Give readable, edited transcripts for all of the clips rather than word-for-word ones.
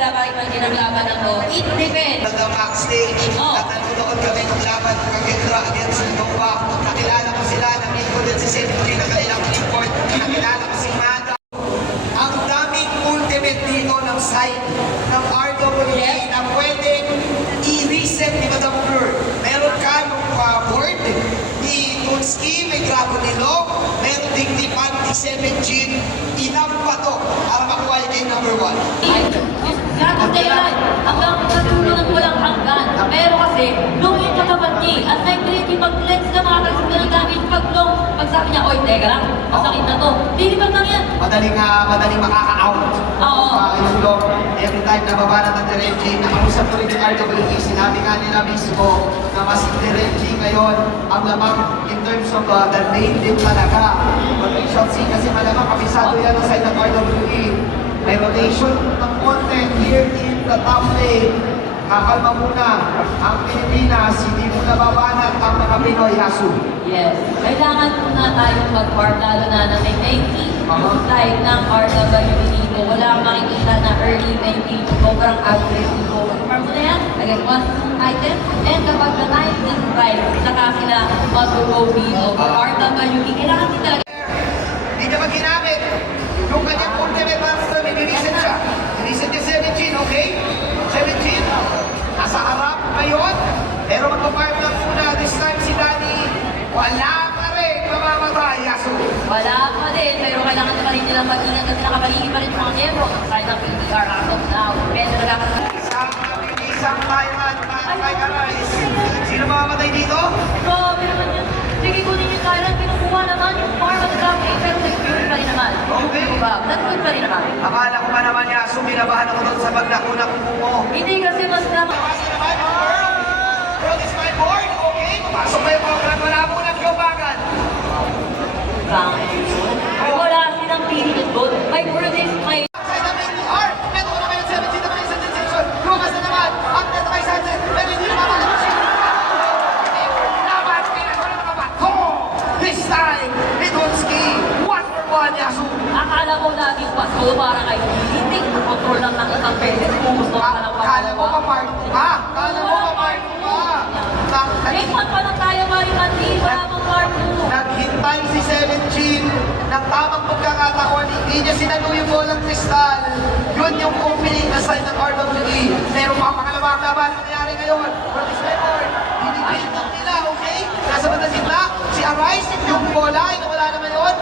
dapat maging laban ako. It depends. Sa backstage, nanonood kami ng laban ng Kagendra against Nova. Nakilala ko sila, nangin ko din si Sentry na kanilang import. Nakilala ko si Mada. Ang daming ultimate dito ng side ng RWA na pwedeng i-reset ni Madam Blur. Meron ka yung board ni Tunski, may grabo ni Lo, meron ding ni Panty 17. Enough pa to para makuha yung game number 1. Grabe yan. Hanggang sa dulo ng walang hanggan. Pero kasi, nung yung katapat niya, at nag-ready mag-cleanse na mga kalsita ng damage pag-long. Pag sabi niya, oy, teka lang, masakit na to. Lilipad lang yan. Madaling makaka-out. Oo. Ilog, every time na babanat ang Direnji, nakausap ko rin yung RWE, sinabi nga nila mismo na mas Direnji ngayon ang lamang in terms of the main team talaga. But we shall see kasi malamang kabisado yan ang side ng RWE. May rotation ng konti here in the top lane. Kakalma muna ang Pilipinas, hindi mo nababanat ang mga Pinoy, Yasu. Yes. Kailangan muna tayong mag-farm, lalo na may making side ng RWE dito. Wala kang makikita na early making, sobrang aggressive ko. Farm mo na yan, again, one item, and kapag na 19 right, saka sila mag-go dito. For RWE, kailangan din talaga. Hindi niya maginamit. Yung kanyang ultimate master, nilireset siya. Nilireset niya 17, okay? 17, nasa harap ngayon. Pero magpa-farm lang muna. This time si Danny, wala pa rin mamamatay, Yasu. Wala pa din, pero kailangan pa rin nilang mag-ingat kasi nakapaligid pa rin mga Nero. Kahit ang PTR as of now. Pero nagkakaroon. Isang Thailand, Thai Arise. Sino mamamatay dito? Grabe naman yun. Sige, kunin yung Thailand, kinukuha naman yung farm at grabe, pero nag-fuel pa rin naman. Okay. Nag-fuel pa rin naman. Akala ko pa naman, Yasu, binabahan ako doon sa paglakunang mo. Hindi kasi mas naman. Basta naman yung world. World is my board, okay? Papasok na yung program, wala mo nang jobagan. Wala silang pili doon. My word is my... Side na main R. Meto ko naman yung 17 na may sensation. Lumas na naman. Ang neto kay Sanchez. Pero hindi naman makakasya. Laban, pinagawa ng kapat. This time, Midonski. 1-for-1, Yasu. Akala ko laging paso para kay hindi control lang ng isang beses kung gusto ka lang Kala mo pa-part ka. Kala mo pa-part ka. Make one pa lang tayo, Maripati. Wala pang part 2. Naghintay si 17 ng tamang pagkakataon. Hindi niya sinalo yung bolang kristal. Yun yung opening na side ng RWE. Pero papakalawang laban ang nangyari ngayon. For this record, dinibig lang nila, okay? Nasa bandang gitna, si Arise, yung bola, nawala naman yun.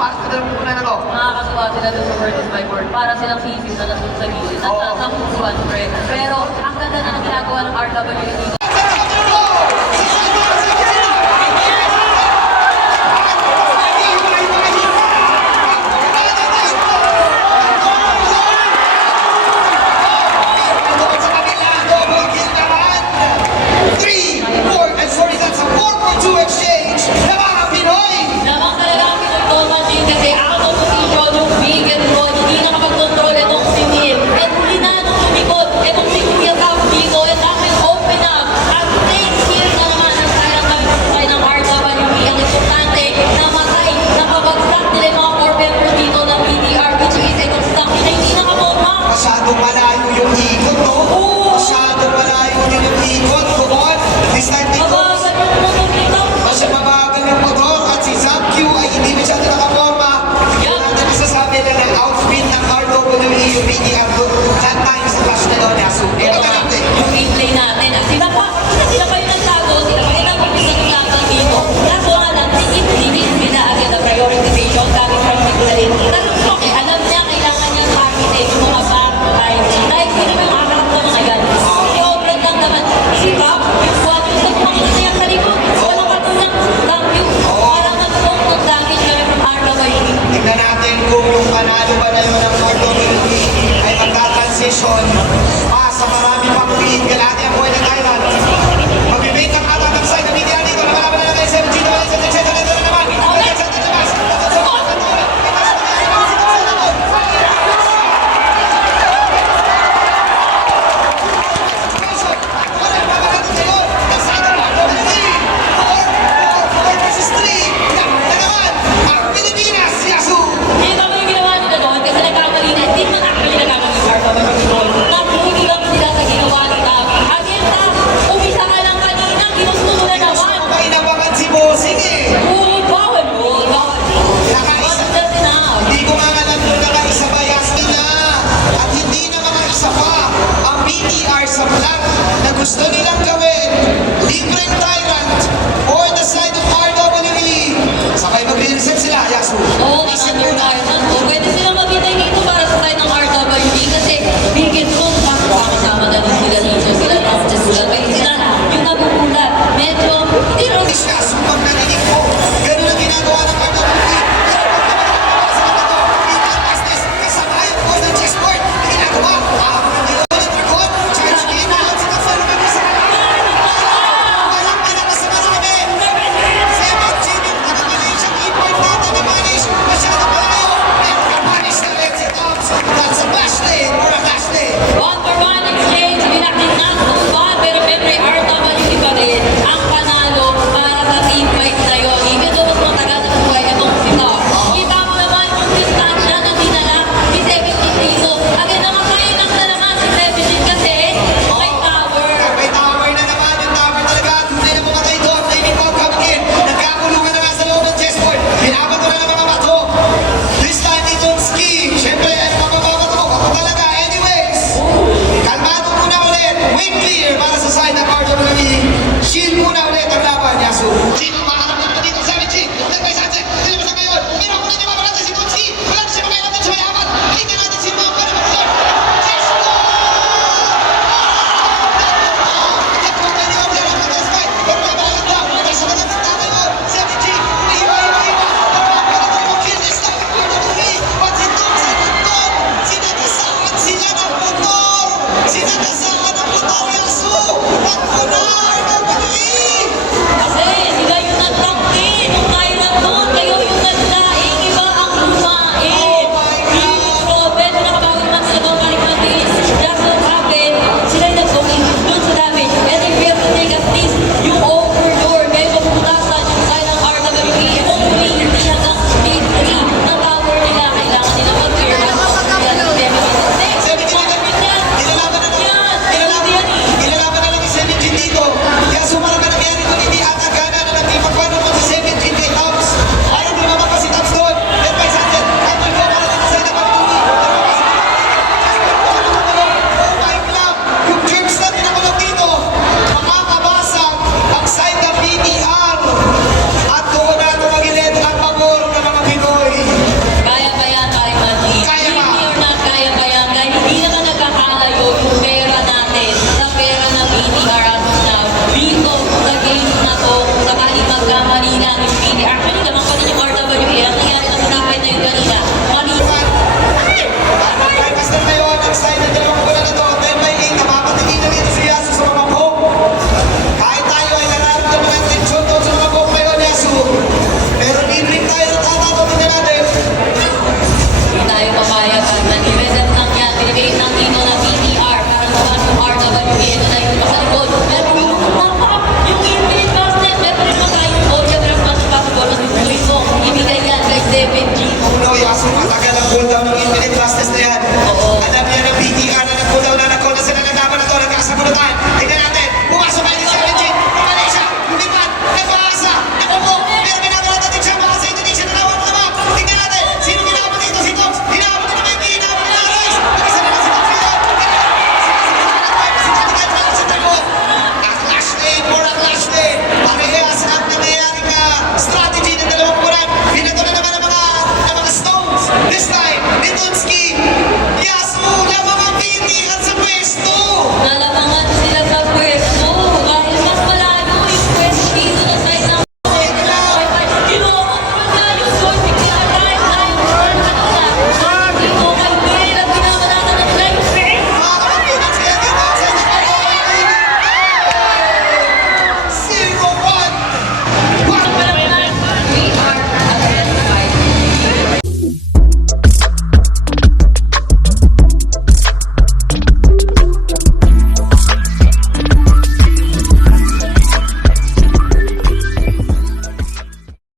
Para sa dalawang muna na to. Nakakasuwa sila doon sa word is my word. Para silang sisis na nandun sa gilid. At nasa pusuan, friend. Pero ang ganda na ng ginagawa ng RWE dito. Namang talaga ang Pinoy Thomas Jean kasi out of position yung big and broad. Hindi nakapag-control itong si Neil. And huli na nung lumikot itong si Kuya Sam dito. And that will open up Gusto nilang